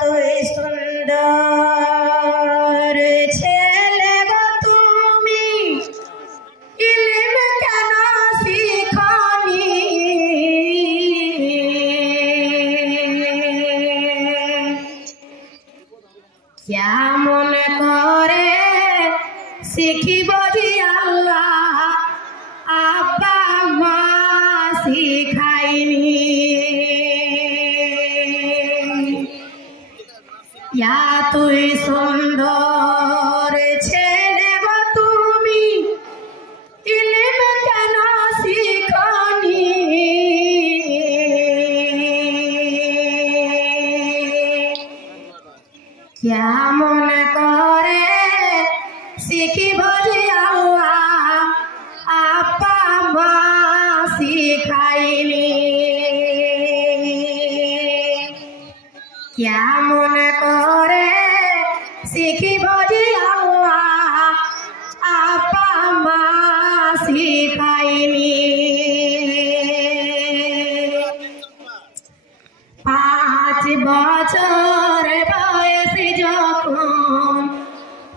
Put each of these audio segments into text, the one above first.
তুই সুন্দর ছেলে গো তুমি ইলম কেন শিখনি কেমন করে শিখিব যে আল্লাহ আব্বা মা শিখাইনি তুই সুন্দর ছেলে গো তুমি ইলম কেন শিখনি কেমন করে শিখিব যে আল্লাহ আব্বা মা শিখাইনি কেমন করে শিখিব যে আল্লাহ আব্বা মা শিখাইনি 5 বছর বয়সে যখন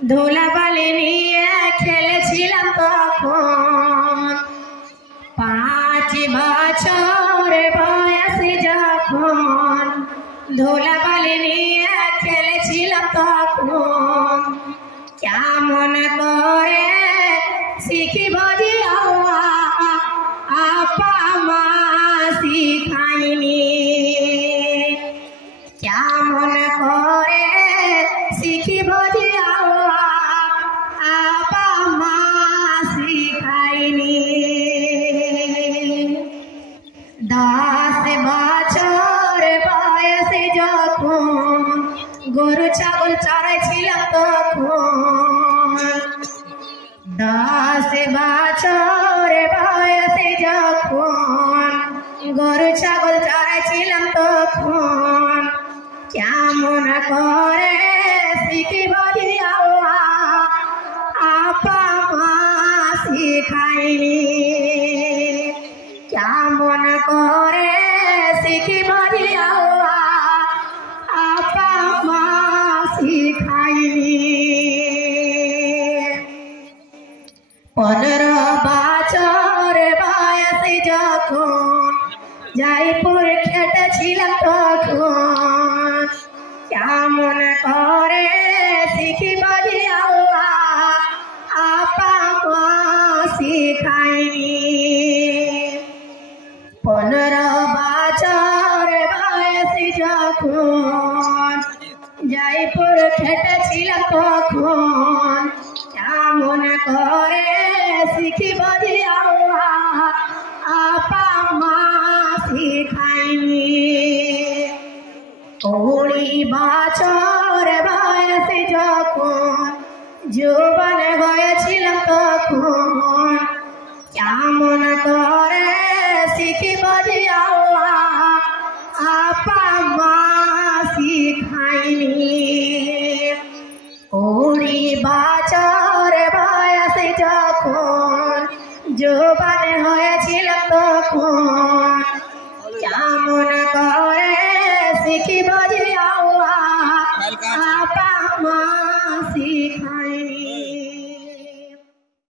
ধুলাবালি নিয়ে খেলেছিলাম তখন 5 বছর বয়সে যখন ধুলাবালি নিয়ে খেলেছিলাম তখন কেমন করে শিখিব যে আল্লাহ আব্বা মা শিখাইনি কেমন করে শিখিব যে আল্লাহ আব্বা মা শিখাইনি 10 বছর বয়সে যখন গরু ছাগল চড়াইছিলাম তখন 10 বছর বয়সে যখন গরু ছাগল চড়াইছিলাম তখন কেমন করে শিখিব যে আল্লাহ আব্বা মা শিখাইনি কেমন করে শিখিব যে আল্লাহ আব্বা মা শিখাইনি 15 বছর বয়সে যখন জয়পুর খেটেছিলাম তখন কেমন করে শিখিব যে আল্লাহ আব্বা মা শিখাইনি 15 বছর বয়সে যখন জয়পুর খেটেছিলাম তখন কেমন করে শিখিব যে আল্লাহ আব্বা মা শিখাইনি 20 বছর বয়সে যখন যৌবন হয়েছিলাম তখন কেমন করে শিখিব যে আল্লাহ আব্বা মা শিখাইনি 20 বছর বয়সে যখন যৌবন হয়েছিলাম তখন কেমন করে শিখিব